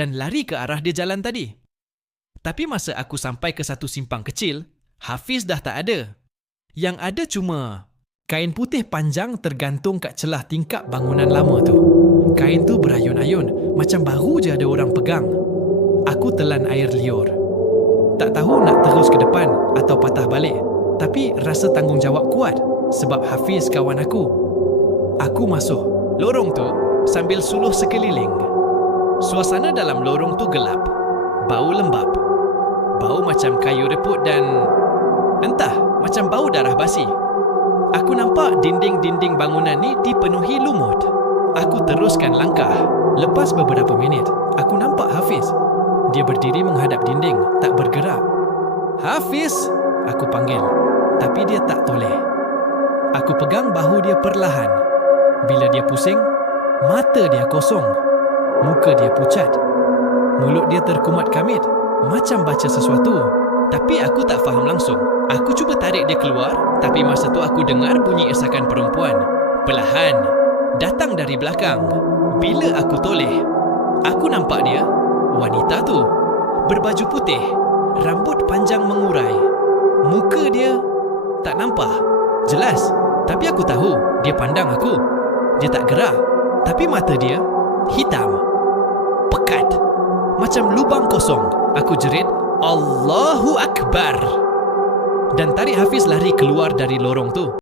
dan lari ke arah dia jalan tadi. Tapi masa aku sampai ke satu simpang kecil, Hafiz dah tak ada. Yang ada cuma kain putih panjang tergantung kat celah tingkap bangunan lama tu. Kain tu berayun-ayun, macam baru je ada orang pegang. Aku telan air liur. Tak tahu nak terus ke depan atau patah balik. Tapi rasa tanggungjawab kuat sebab Hafiz kawan aku. Aku masuk lorong tu sambil suluh sekeliling. Suasana dalam lorong tu gelap. Bau lembap. Bau macam kayu reput dan entah, macam bau darah basi. Aku nampak dinding-dinding bangunan ni dipenuhi lumut. Aku teruskan langkah. Lepas beberapa minit, aku nampak Hafiz. Dia berdiri menghadap dinding, tak bergerak. "Hafiz!" aku panggil. Tapi dia tak toleh. Aku pegang bahu dia perlahan. Bila dia pusing, mata dia kosong. Muka dia pucat. Mulut dia terkumat kamit, macam baca sesuatu. Tapi aku tak faham langsung. Aku cuba tarik dia keluar, tapi masa tu aku dengar bunyi esakan perempuan. Perlahan, datang dari belakang. Bila aku toleh, aku nampak dia, wanita tu, berbaju putih, rambut panjang mengurai. Muka dia tak nampak jelas, tapi aku tahu dia pandang aku. Dia tak gerak, tapi mata dia hitam, pekat, macam lubang kosong. Aku jerit, "Allahu Akbar!" dan tarik Hafiz lari keluar dari lorong tu.